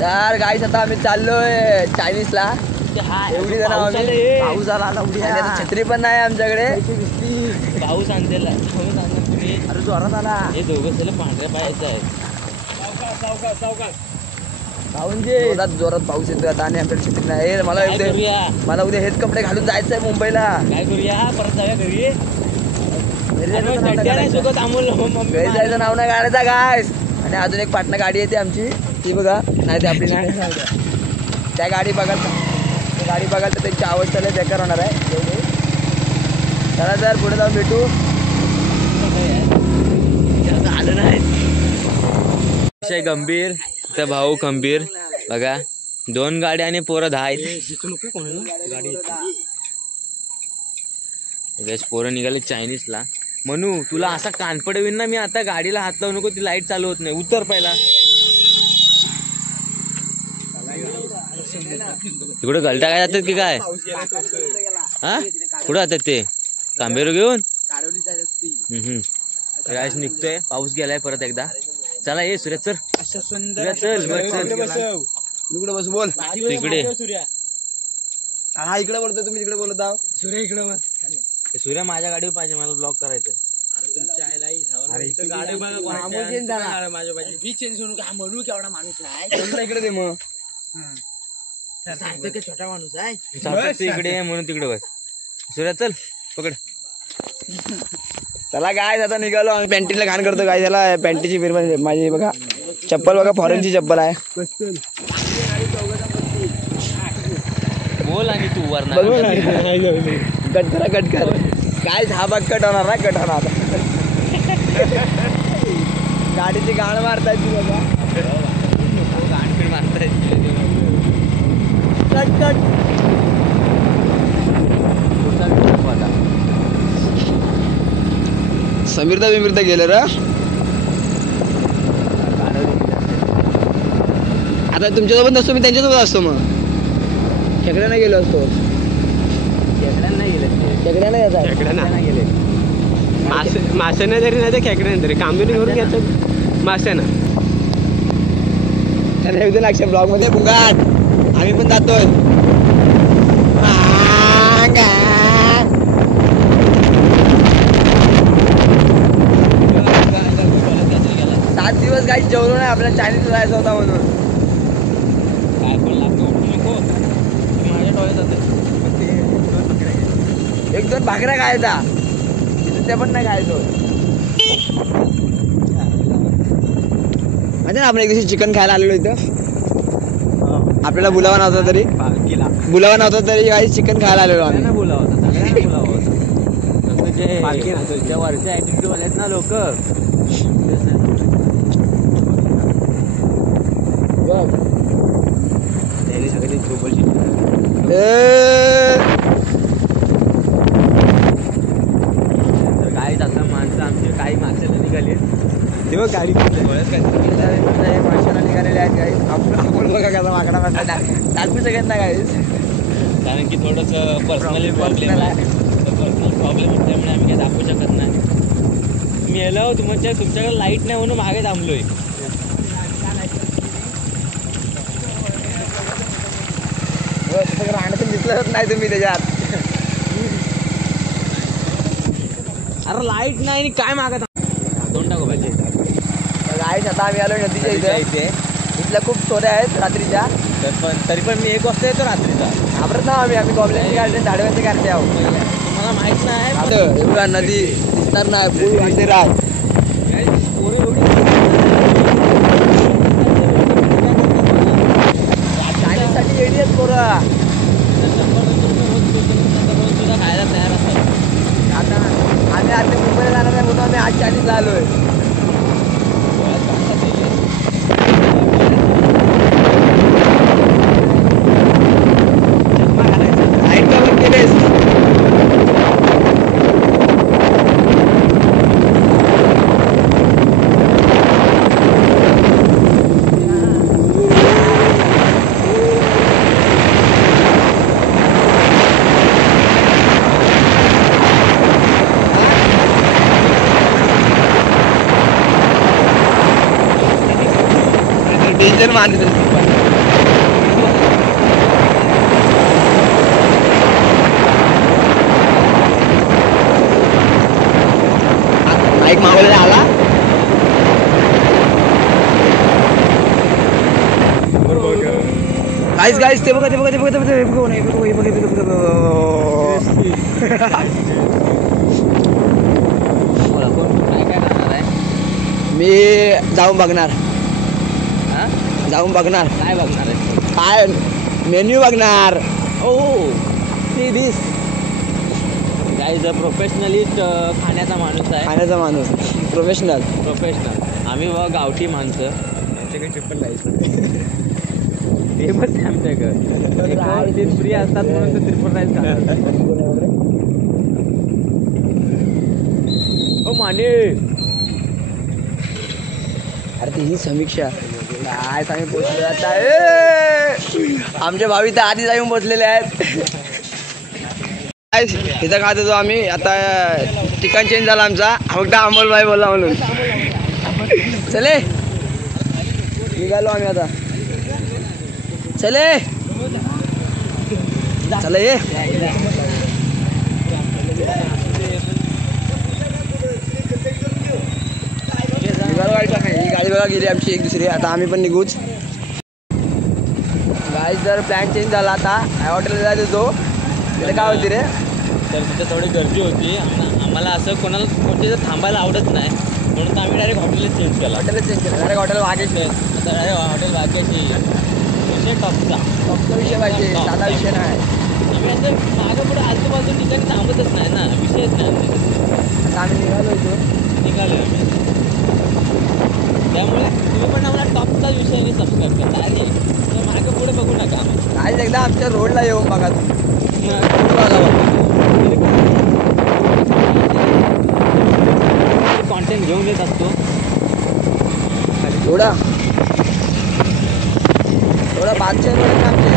तर गाईस आता आम्ही चाललोय चायनीजला. एवढी जण आम्ही. पाऊस आला उडी. छत्री पण नाही आमच्याकडे. पाऊस आणलेला तुम्ही. अरे जोरात आला. हे दोघं सगळे पांढऱ्या पायाचं आहे. जोरात पाऊस येतोय आता आणि आमच्याकडे छत्री नाही. मला उद्या हेच कपडे घालून जायचंय मुंबईला. काय करूया परत जाऊया घरी. घरी जायचं नाव नाही गाड्याचा गायस. आणि अजून एक पाटणा गाडी येते आमची ती बघा. नाही ते आपली नाही. त्या गाडी बघाल तर त्यांची अवस्था लय बेकार होणार आहे. चला जर पुढे जाऊन भेटू. आलं नाही. विषय गंभीर तर भाऊ खंबीर बघा. 2 गाड्या आणि पोरं 10 आहेत. पोरं निघाले चायनीजला. म्हणू तुला असा कान पडवीन ना मी आता. गाडीला हात लावू नको. ती लाईट चालू होत नाही. उतर पहिला. तिकडे गलटा काय जातात की काय. हा कुठं जातात ते तांबेरो घेऊन. गायस निघतोय. पाऊस गेलाय परत एकदा. चला ये सूर्या चल. इकडे बस बोल. इकडे हा इकडे बोलतोय. तुम्ही तिकडे बोलत आहो. सूर्या इकडे. सूर्या माझ्या गाडीवर पाहिजे. मला ब्लॉक करायचं. इकडे दे मग. छोटा माणूस आहे इकडे म्हणून तिकडे बस. सूर्या चल पकड. चला काय आता निघालो. आम्ही पॅन्टीला घाण करतो काय. त्याला पॅन्टीची माझी बघा चप्पल बघा. फॉरेनची चप्पल आहे. बोल आणि तू वरना कट कर काय. हा बघ कट होणार ना. कट होणार गाडीची गाण मारताय ती बघा. गाणपीड मारताय. कट समीरदा गेले रा. आता तुमच्यासोबत नसतो मी त्यांच्यासोबत असतो. मग खेकड्या नाही गेलो असतो. खेकड्या नाही गेले. माशांना जरी नाही तर खेकड्याने तरी कांबीने घेऊन घ्यायचं. माशांना एकदम लक्ष ब्लॉग मध्ये बुगाट. आम्ही पण जातोय. 7 दिवस काही जेवलो नाही. आपल्याला चायनीज जायचं होता म्हणून. काय पण लागतो नको. माझ्या टॉयलेट जाते. 1-2 भाकऱ्या खायचा. त्या पण नाही खायचो. म्हणजे आपण एक दिवशी चिकन खायला आलेलो इथं. आपल्याला बोलावा नव्हता तरी काही चिकन खायला आलेलो आम्ही. बोलावं होता. सगळ्यांना बोलावं होतं. जे वरचे ऍटिट्यूड वाले आहेत ना लोक. काही आता माणसं आमची काही माणसाला निघाली. तेव्हा गाडी माशाला निघालेले आहेत काही. आपण बघा कसा वाकडा वाटला दाखवू शकत ना काही. कारण की थोडस पर्सनली प्रॉब्लेम आहे. पर्सनल प्रॉब्लेम असल्यामुळे आम्ही काही दाखवू शकत नाही. मी येलो तुमच्याकडे लाईट नाही म्हणून मागे थांबलोय. राहण्यातून दिसलंच नाही तुम्ही त्याच्यात. अरे लाईट नाही आणि काय मागत. दोन टाकू पाहिजे. गाईस आता आम्ही आलो नदीच्या इथे. इथल्या खूप स्टोऱ्या आहेत रात्रीच्या. तरी पण मी 1 वाजता येतो रात्रीचा. घाबरत ना आम्ही कॉलेजची गाडी झाडव्याची गाडी आहोत. तुम्हाला माहित नाही एवढा नदी दिसणार नाही. पूल असे राहत. चायनीजसाठी एडी आहेत पोरं. खायला तयार असतात. आता आम्ही आज मुंबईला जाणार आहे म्हणून आम्ही आज चायनीजला आलोय. लाईट कवर केलेस. डेंजर माणूस आहे तू पण. ऐक मागवलेला आला गाईस ते बघा ते बघा ते बघा ते बघा ते बघा हे बघा हे बघा हे बघा बोला कोण काय काय करणार आहे? मी जाऊन बघणार हा? जाऊन बघणार काय बघणार आहे? काय मेन्यू बघणार ओ सी दिस गाईज प्रोफेशनलिस्ट खाण्याचा माणूस आहे. खाण्याचा माणूस प्रोफेशनल प्रोफेशनल आम्ही बघा गावठी माणसं. आमच्याकडे ट्रिपल राईस फेमस आहे आमच्याकडे. फ्री असतात म्हणून तर ट्रिपल राईस खातात. ओ माने अरे ती ही समीक्षा काय सांगे पोचले आता ए! आमच्या भावी तर आधी जाऊन पोचलेले आहेत. तिथं खात होतो आम्ही आता ठिकाण चेंज झाला आमचा फक्त अमोलभाई बोलला म्हणून चले निघालो आम्ही आता चले चला ये ही गाडी बघा गेली आमची एक दुसरी आता आम्ही पण निघूच. गाईज जर प्लॅन चेंज झाला आता हॉटेलला जायचं होतो तिथे काय होती रे तर तिथे थोडी गर्दी होती. आम्हाला असं कोणाला कोणते थांबायला आवडत नाही म्हणून तर आम्ही डायरेक्ट हॉटेलच चेंज केला. हॉटेलला चेंज केलं डायरेक्ट हॉटेल वागेच आता डायरेक्ट हॉटेल वाक्याची विषय टॉपचा विषय पाहिजे साधा विषय नाही. आम्ही असं मागं पुढे आजूबाजू ठिकाणी थांबतच नाही ना विषयच नाही आमच्या. आता आम्ही निघालो होतो निघालो आम्ही. त्यामुळे तुम्ही पण आम्हाला टॉपचा विषयाने सबस्क्राईब करता. अरे तर मागं पुढे बघू नका आम्हाला. काय एकदा आमच्या रोडला येऊन बघा तुम्ही कॉन्टेंट घेऊन येत असतो. थोडा थोडा बादशाह रोड आमचे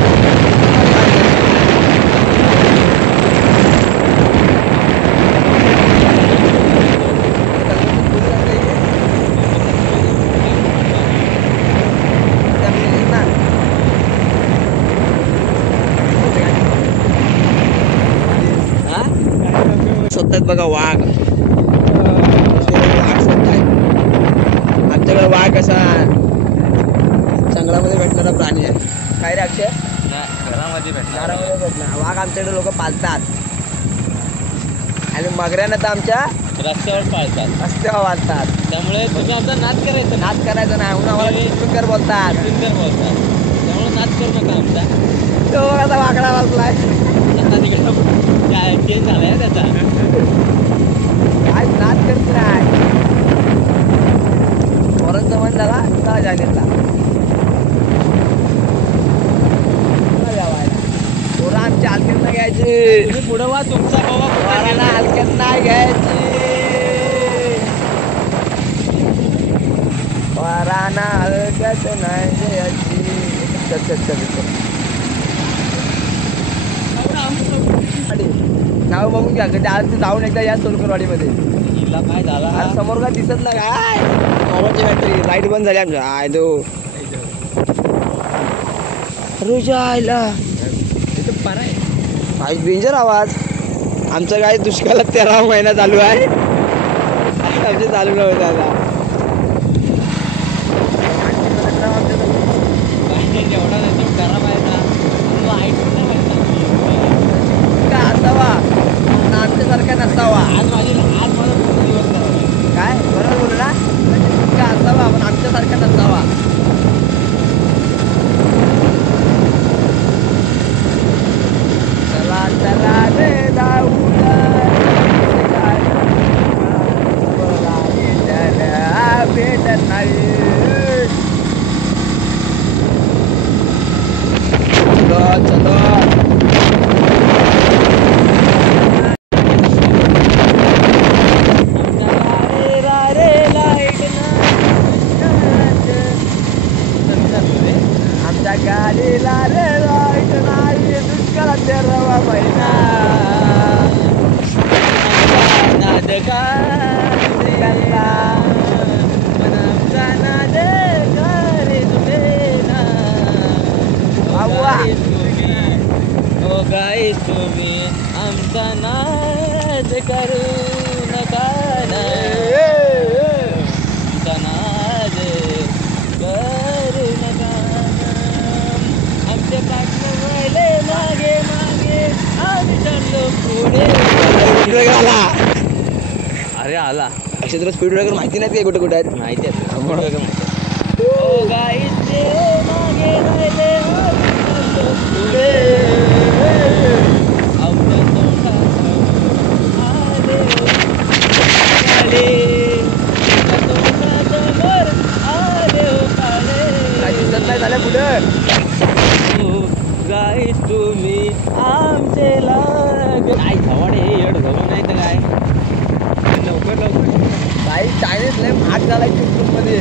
स्वतःच बघा वाघ आमच्याकडे वाघ असा जंगलामध्ये भेटणारा प्राणी आहे. काय रे अक्षय घरामध्ये घरामध्ये भेटणार वाघ आमच्याकडे लोक पाळतात आणि मगऱ्यानं तर आमच्या रस्त्यावर पाळतात रस्त्यावर वाचतात. त्यामुळे तुम्ही आमचा नाच करायचा नाच करायचा नाही म्हणून आम्हाला चित्रकर बोलतात. सुंदर बोलतात. त्यामुळे नाच करू नका आमचा. तो आता वाकडा वाचलाय आता तिकडे चेंज झालाय त्याचा. काय नाच करत नाही पोरांचं मन झाला नुसता जानेरला पोरं आमची हलक्यात नाही घ्यायची. तुम्ही पुढं वा तुमचा बाबा पोरांना हलक्यात नाही घ्यायची. पोरांना हलक्यात नाही घ्यायची. चल नाव बघून घ्या कधी आज जाऊन एकदा या सोलकरवाडीमध्ये. हिला काय झाला अरे समोर काय दिसत ना काय मोबाईलची बॅटरी लाईट बंद झाली आमच्या आय दो रुजायला काय डेंजर आवाज. आमचं काय दुष्काळात 13 महिना चालू आहे आमचे चालू नव्हतं आता. एवढा नाही करा पाहिजे लाईट का असावा आमच्यासारखा नसावा. आज माझा पूर्ण दिवस करावा. काय बरोबर बोलू ना का असावा पण आमच्यासारखा नसावा. चला चला रे जाऊया भेटत नाही. चलो आमच्या गाडीला रे लाईट नाही दुष्काळात 13वा महिना. नाद का तुम्ही आमचा नाद करू नका ना, आमचा नाद करू नका ना. आमचे पाठण वळले मागे मागे, आम्ही चाललो पुढे. स्पीड ब्रेकर आला. अरे आला. अक्षय तुला स्पीड ब्रेकर माहिती नाही काय कुठे कुठे आहेत? माहिती आहे ओ गाईचे मागे राहिले पुढे, आमच्या तोंडात आले काळे, आमच्या तोंडात वर आले काळे. काय दिसत नाही झाल्या पुढं. गाई तुम्ही आमचे लाग. काय झवाड हे येड घालून नाही तर काय. लवकर लवकर काही चायनीज लय महाग झालाय चिपटून मध्ये.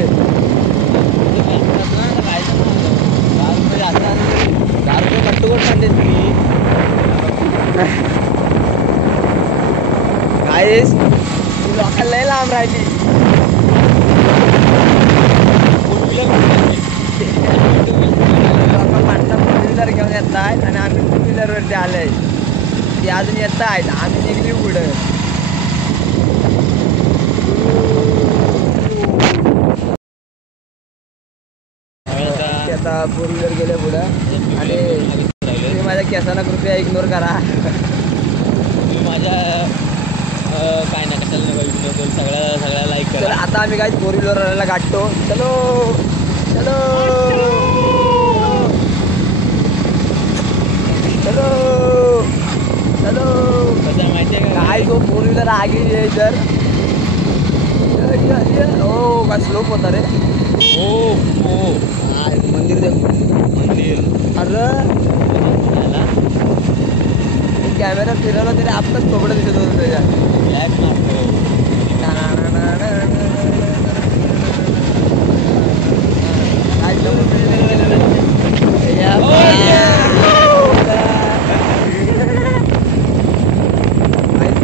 गाईस ती लोकांना लय लांब राहिली. लोक पाटणा फोर व्हीलर घेऊन येत आहेत आणि आम्ही टू व्हीलरवरती आलोय. ती अजून येत आहेत, आम्ही निघली पुढं. आता फोर व्हीलर गेले पुढं आणि तुम्ही माझ्या केसांना कृपया इग्नोर करा. तुम्ही माझ्या काय ना कशाला नको इग्नोर करू, सगळ्या लाईक तर करा. आता आम्ही काय फोर व्हीलरला गाठतो. चलो चलो चलो चलो. कसं आहे माहिती आहे का काय तो फोर व्हीलर आगे ये इधर. ओ काय स्लोप होता रे. हो हो मंदिर देख. मंदिर अरे झाला. कॅमेरा फिरवला तरी आपलंच थोबडं दिसत होतं त्याच्यात. ब्लॅक मारतो.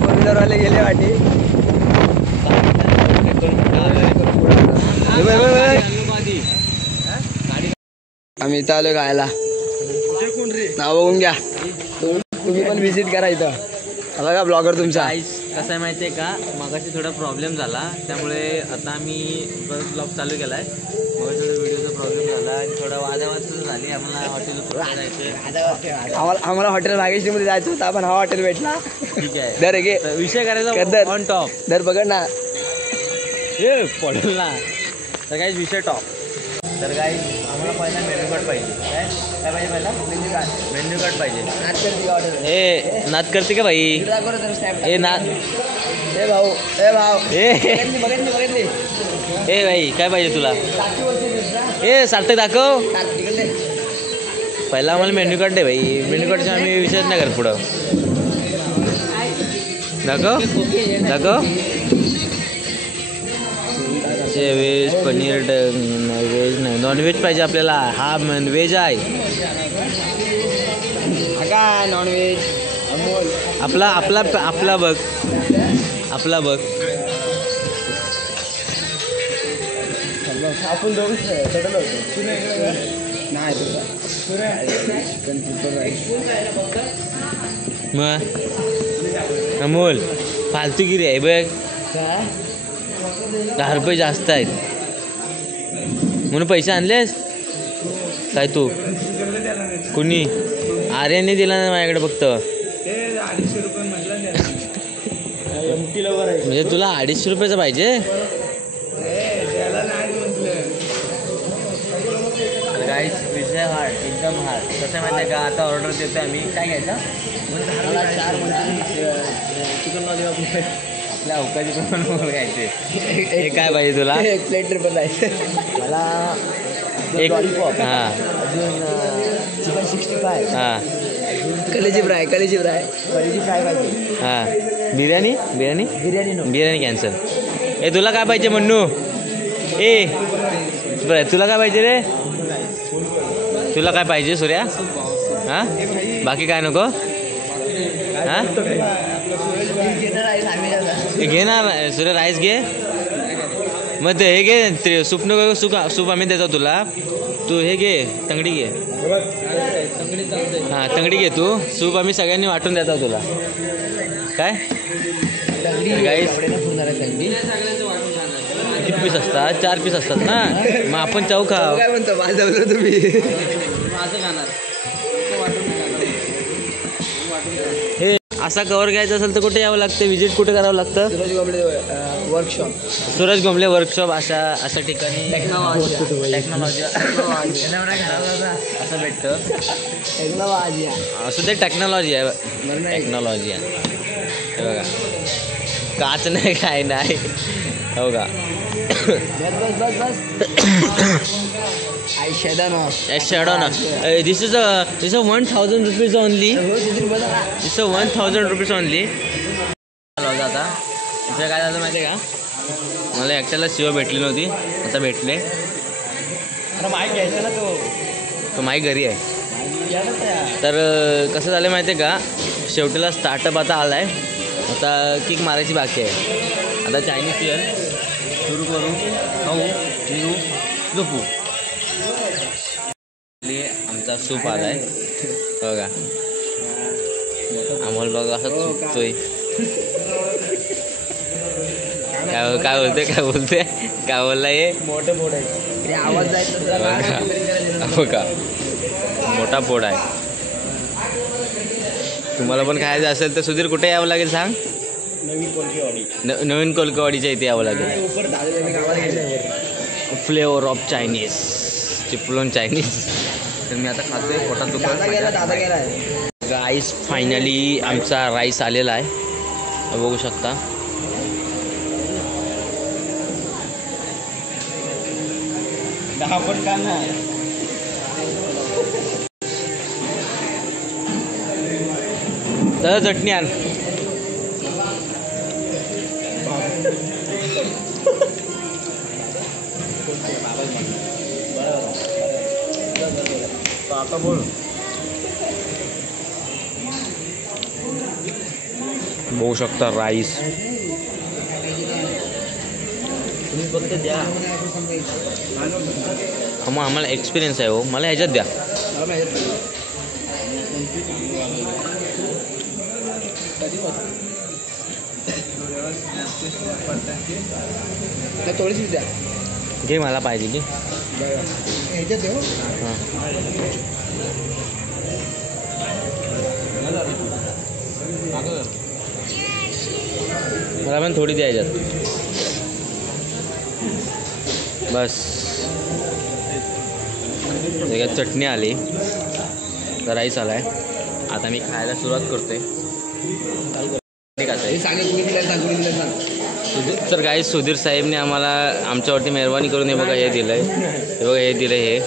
फोर व्हीलरवाले गेले वाटी. आम्ही इथं आलोय गायला. नाव बघून घ्या. तुम्ही पण व्हिजिट करा इथं. बघा ब्लॉगर तुमचा. कसं आहे माहिती आहे का, मगाशी थोडा प्रॉब्लेम झाला, त्यामुळे आता आम्ही परत ब्लॉग चालू केला आहे. मगाशी थोडा व्हिडिओचा प्रॉब्लेम झाला आणि थोडा वादावाद सुरू झाली. आम्हाला हॉटेल जायचे. आम्हाला हॉटेल भाग्यश्रीमध्ये जायचं होतं, पण हा हॉटेल भेटला. ठीक आहे, दर घे तर विषय करायचा कदर. On top. दर बघ ना. हे पडेल ना. तर काही विषय टॉप. तर काही आम्हाला पहिला मेन्यू कार्ड पाहिजे. काय पाहिजे पहिला? मेन्यू कार्ड पाहिजे. ए नाद करते का भाई? ए नाद. ए भाऊ बघितली. ए भाई काय पाहिजे तुला? ए सार्थक दाखव. पहिला आम्हाला मेन्यू कार्ड दे भाई. मेन्यू कार्डचा आम्ही विचार नाही करत पुढं. दाखव. व्हेज पनीर व्हेज नाही, नॉनव्हेज पाहिजे आपल्याला. हा व्हेज आहे काय नॉनव्हेज. आपला बघ. आपण दोघंच नाही. मग अमोल फालतूगिरी आहे बघ. 10 रुपये जास्त आहेत म्हणून पैसे आणलेस काय तू? कुणी? आर्याने दिला ना माझ्याकडे फक्त. म्हणजे तुला 250 रुपयाचं पाहिजे? विषय हार्ड, एकदम हार्ड. कसं माहिती आहे का, आता ऑर्डर देतो आम्ही. काय घ्यायचं? Chicken lollipop. आपल्या अवकाशी पण घ्यायचे. हे काय पाहिजे तुला? एक प्लेट ट्रिपल राईस. मला एक लॉलीपॉप. हां. अजून चिकन 65. हां. कलेजी फ्राय पाहिजे. हां. बिर्याणी नो. बिर्याणी कॅन्सल. ए तुला काय पाहिजे म्हणू? ए बरं तुला काय पाहिजे रे? तुला काय पाहिजे सूर्या? हां बाकी काय नको? हां घे ना सूर्या, राईस घे. मग ते हे घे सूप नको सूप आम्ही देतो तुला. तू हे घे तंगडी घे. हां तंगडी घे तू. सूप आम्ही सगळ्यांनी वाटून देतो तुला. काय गाईस किती पीस असतात? 4 पीस असतात ना. मग आपण चाऊ खाव. काय म्हणतो माझं तुम्ही हे असा कवर घ्यायचा असेल तर कुठे यावं लागतं? विजिट कुठे करावं लागतं? सूरज गोबले वर्कशॉप. सूरज गोमले वर्कशॉप अशा ठिकाणी टेक्नॉलॉजी असं भेटतं. असं ते टेक्नॉलॉजी आहे. टेक्नॉलॉजी आहे हे बघा. काच नाही काय नाही हो का. This is 1000 rupees only. This 1000 rupees only. आता तुझं काय झालं माहिती आहे का? मला एकट्याला शिव भेटली नव्हती, आता भेटले. तो माईक घरी आहे. तर कसं झालं माहिती आहे का? शेवटीला स्टार्टअप आता आला आहे. आता किक मारायची बाकी आहे. आता चायनीज फिअर सुरू करू, खाऊ, निघू, झोपू. आमचा सूप आला आहे बघा. अमोल बघा असं चुकतोय. काय बोलते काय बोलला हे? मोठं पोट आहे. आवाज जायचं बघा मोठा पोट आहे. तुम्हाला पण खायचं असेल तर सुधीर कुठे यावं लागेल सांग? नवीन कोलकेवाडीच्या इथे यावं लागेल. Flavour of Chinese, Chiplun Chinese. तर मी आता खातोय, पोटात दुखत. राईस फायनली आमचा राईस आलेला आहे बघू शकता. तर चटणी आण. आता बोल. बघू शकता राईस. तुम्ही फक्त द्या. मग आम्हाला एक्सपिरियन्स आहे हो. मला ह्याच्यात द्या. थोडीशी द्या. घे मला पाहिजे की. हां मला पण थोडी द्या ह्याच्यात बस. त्याच्यात चटणी आली, राईस आलाय. आता मी खायला सुरुवात करतोय. तर काही सुधीर साहेबने आम्हाला आमच्यावरती मेहरबानी करून हे बघा हे दिलंय. हे बघा हे दिलंय हे.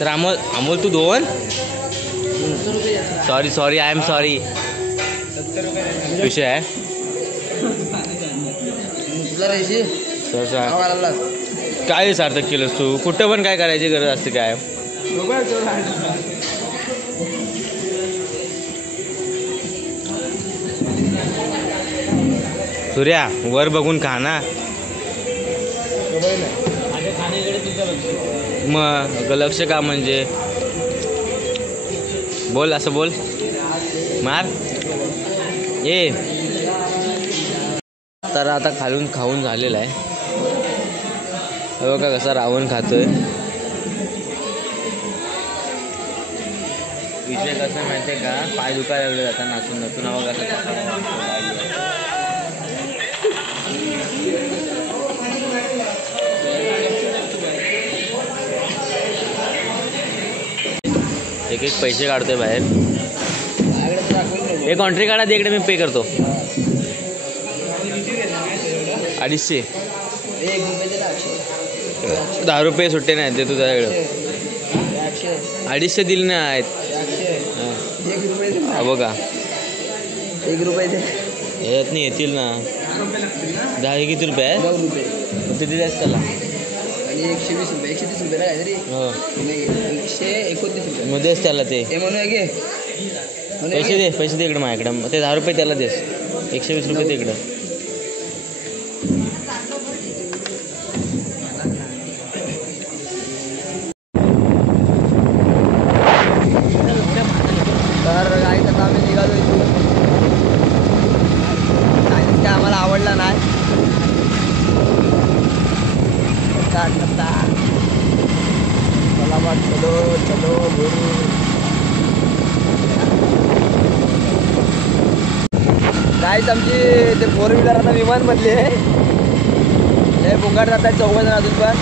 तर अमोल तू 2 सॉरी आय एम सॉरी. विषय आहे काय सार्थक केलंस तू? कुठं पण काय करायची गरज असते काय? सूर्या वर बघून खा ना. मग लक्ष का म्हणजे? बोल असं बोल. मार ये. तर आता खाऊन झालेला आहे. बघा कसा रावण खातोय. विषय कसं माहिती आहे का? पाय दुखायला लागले जातात नाचून बघा कसं. एक पैसे काढतोय बाहेर. एक कॉन्ट्री काढा दे इकडे, मी पे करतो. 250. 10 रुपये सुट्टे नाही ते तुझ्याकडे. 250 दिले नाही आहेत. बघा 1 रुपये येत नाही. येतील ना. 10 किती रुपये आहेत? किती द्यायचं त्याला? 120 रुपये 130 रुपये काहीतरी. हो 129 रुपये मग देस त्याला. ते म्हणूया घे. पैसे दे इकडे माझ्याकडे. ते 10 रुपये त्याला देस. 120 तिकडं. तर गाईच आता आम्ही निघालो इथून. सायन्स काय आम्हाला आवडला नाही. चला बा, चलो चलो बोलू. गाईच आमची ते 4 व्हीलर आता विमान बनली आहे. हे बोंगाट जातात 4 जण अजून पण.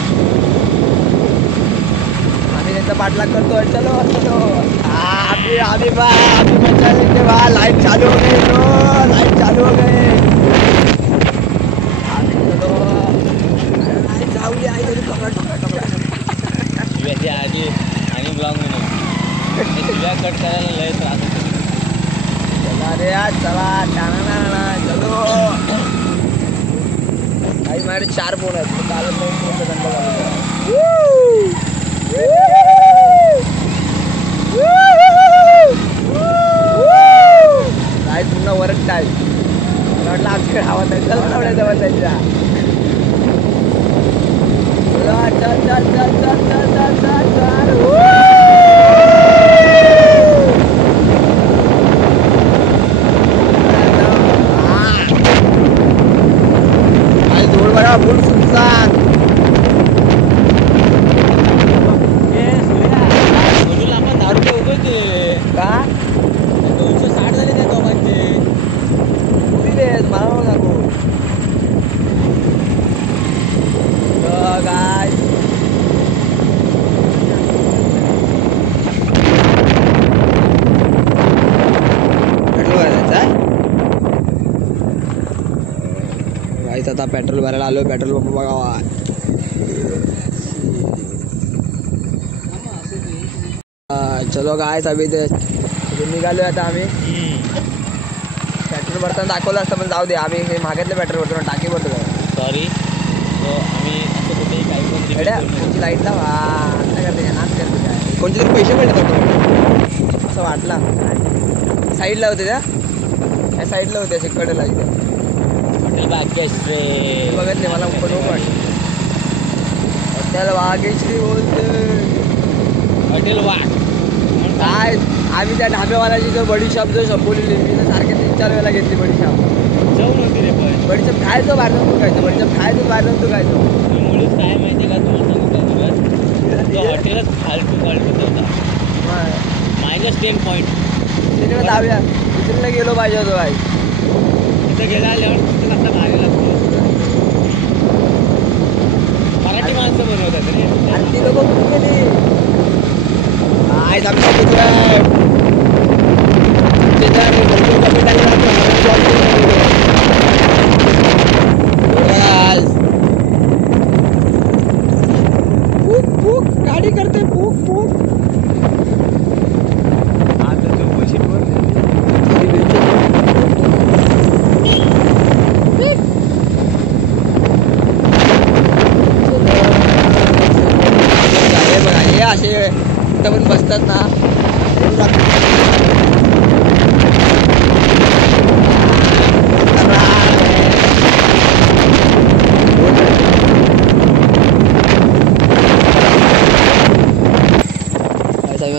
आम्ही त्यांचा पाठलाग करतोय. चलो चलो अभी मचा लेंगे बा. लाइट चालू हो गई तो लाइट चालू हो गए. चलो जाऊया शिव्याच्या आधी आणि ब्लॉग म्हणून शिव्या कट करायला लय त्रास होतो. चला रे आज चला. चलो काही माझ्याकडे 4 फोन आहेत. चालत नाही फोनचा धंदा चालू. काय पूर्ण वरच काय मला वाटलं आमच्याकडे आवाज आहे. चल आवडायचा बसायचा. चल चल चल चल चल चल चल चल. काय धूळ बघा फुल सुनसान. आपण 10 रुपये उभे का 260 झाले त्या दोघांचे. मला नको सांगू. काय गाईस आता पेट्रोल भरायला आलो. पेट्रोल पंप बघावा. चलो गाईस अभि ते निघालोय आता आम्ही. पेट्रोल भरताना दाखवलं असतं पण जाऊ दे. आम्ही हे मागतलं पेट्रोल भरतो टाकी भरतो. सॉरी. आम्ही असं कुठेही काही पण कोणची लाईट लावा. काय करते आज करते काय. कोणते तरी पैसे मिळतात असं वाटला. साईडला होते त्या साईडला होते असे कडेला इथे. हॉटेल भाग्यश्री बघत नाही मला पण वाटतं. हॉटेल भाग्यश्री बोलते. हॉटेल वाघ काय आम्ही त्या ढाब्यावाल्याची जो बडीशॉप जो संपवलेली मी तर सारखे 3-4 वेळेला घेतली बडीशॉप. जाऊन होती रे पण बडीशॉप खायचं बाहेर जाऊन खायचं. बडीशॉप खायचं बाहेर जाऊन खायचं. मुळीच काय माहिती का तुम्हाला सांगू का तो हॉटेलच फालतू होता. -10 पॉईंट. तिकडे जाऊया दुसरीला गेलो पाहिजे होतो काय. तिथं गेला आल्यावर तुमचं कसा भारी लागतो. मराठी माणसं बनवतात रे. आणि ती लोक कुठे गेली. काय सांगतो तुझं गाडी करते फूक फूक. आता तू बशीवर बघा हे असे कुठं पण बसतात ना.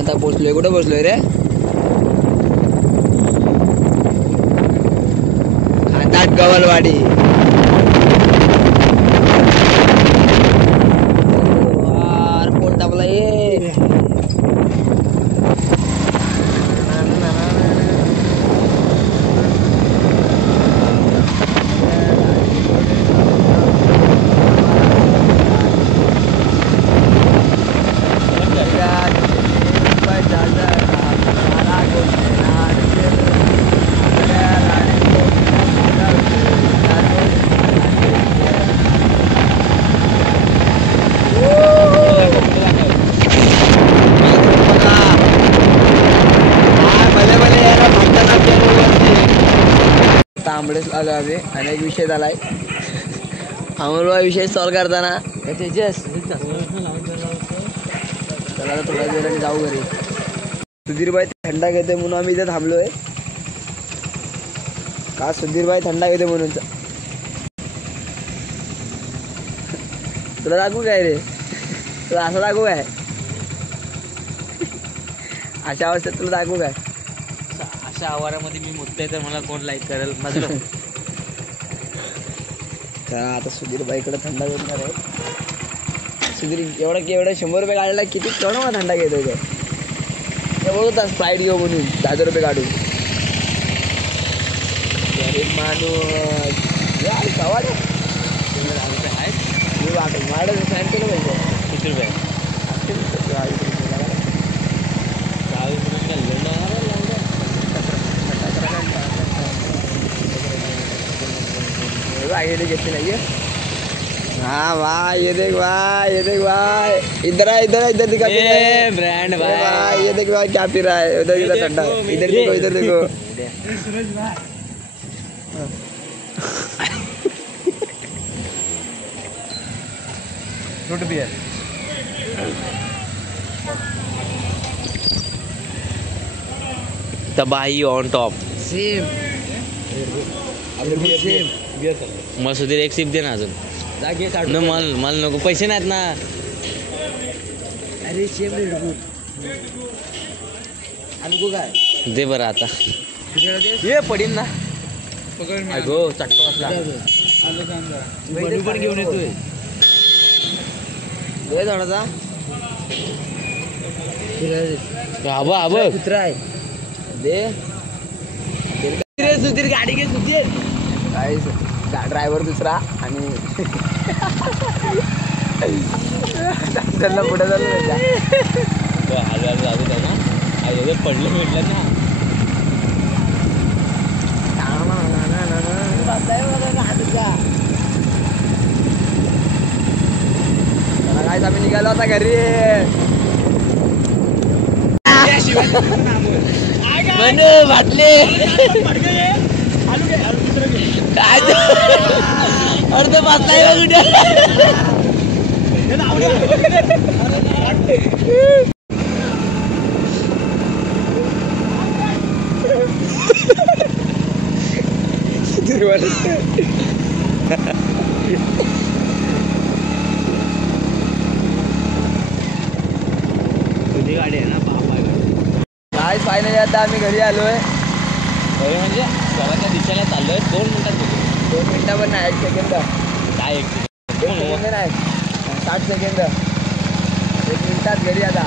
आता पोचलोय. कुठं बसलोय रे. खांदाट गवलवाडी. कोण टाकला ये. तांबडेच आलो आम्ही. आणि एक विषय झालाय आम्हाला विषय सॉल्व करताना चला आता थोड्या वेळाने जाऊ घरी. सुधीरबाई थंडा घेते म्हणून आम्ही इथे थांबलोय. का सुधीर भाई थंडा घेते म्हणून. तुला दाखवू काय रे, तुला असं दाखवू काय, अशा अवस्थेत तुला दाखवू काय. अशा आवारामध्ये मी मुद्दे तर मला कोण लाईक करेल माझं. तर आता सुधीर बाईकडे थंडा घेणार आहे. सुधीर एवढं 100 रुपये काढायला किती केवढा मला थंडा घेतोय तो. बोलतात स्प्राईट घेऊ म्हणून 10 रुपये काढून. गरीब माणूस यार सवाल आहेत मी वाटत माझं साईन केलं पाहिजे. किती रुपये? 20 घेतली नाही. हाँ भाई ये देख भाई, ये देख भाई, इधर आ, इधर दिखा ब्रांड भाई, ये देख भाई क्या पी रहा है. उधर इधर ठंडा, इधर देखो, इधर देखो. Fruit beer. तबाही ऑन टॉप. Same same. मला सुधीर एक सिप दे ना अजून. न मला नको, पैसे नाहीत ना. अरे सेम आणू काय दे बरं आता. ये पडीन ना. अगो चटका बसला. पण घेऊन येतोय थोडासा. आबा आब कुत्रा आहे दे. सुधीर गाडी घे सुधीर. काय ड्रायव्हर दुसरा आणि त्यांना पुढे झालं पडलं भेटलं ना. काय आम्ही निघालो आता घरी. वाटले अर्ध बसलाय तुझी गाडी आहे ना बाबा. काय फायनली आता आम्ही घरी आलोय. अरे म्हणजे घराच्या दिशेला चाललोय. 2 मिनिटात गेलो. 2 मिनिटं पण नाही, 1 सेकंद. काय 1 सेकंद नाही, 60 सेकंद. 1 मिनिटात घरी आता.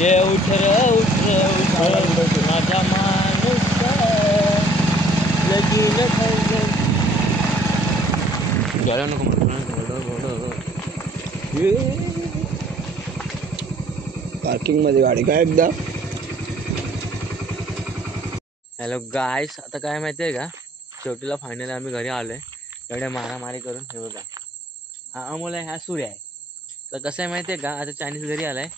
ये उठ रे उठ माझा माणूस गेला नको. पार्किंग मध्ये गाडी काय एकदा. हॅलो गायस, आता काय माहिती आहे का, शेवटीला फायनली आम्ही घरी आलोय. एवढ्या मारामारी करून. हे बघा, हा अमोल आहे, हा सूर्य आहे. तर कसं आहे माहिती आहे का, आता चायनीज घरी आलाय.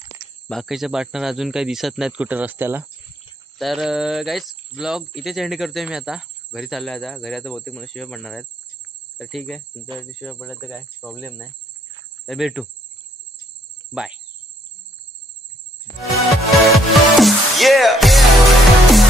बाकीचे पार्टनर अजून काही दिसत नाहीत कुठं रस्त्याला. तर गाईस ब्लॉग इथेच एंड करतोय मी. आता घरी चाललो आहे. आता घरी आता बहुतेक मला शिवाय पडणार आहेत. तर ठीक आहे, तुमच्यासाठी शिवाय पडल्या तर काय प्रॉब्लेम नाही. तर भेटू, बाय. Yeah.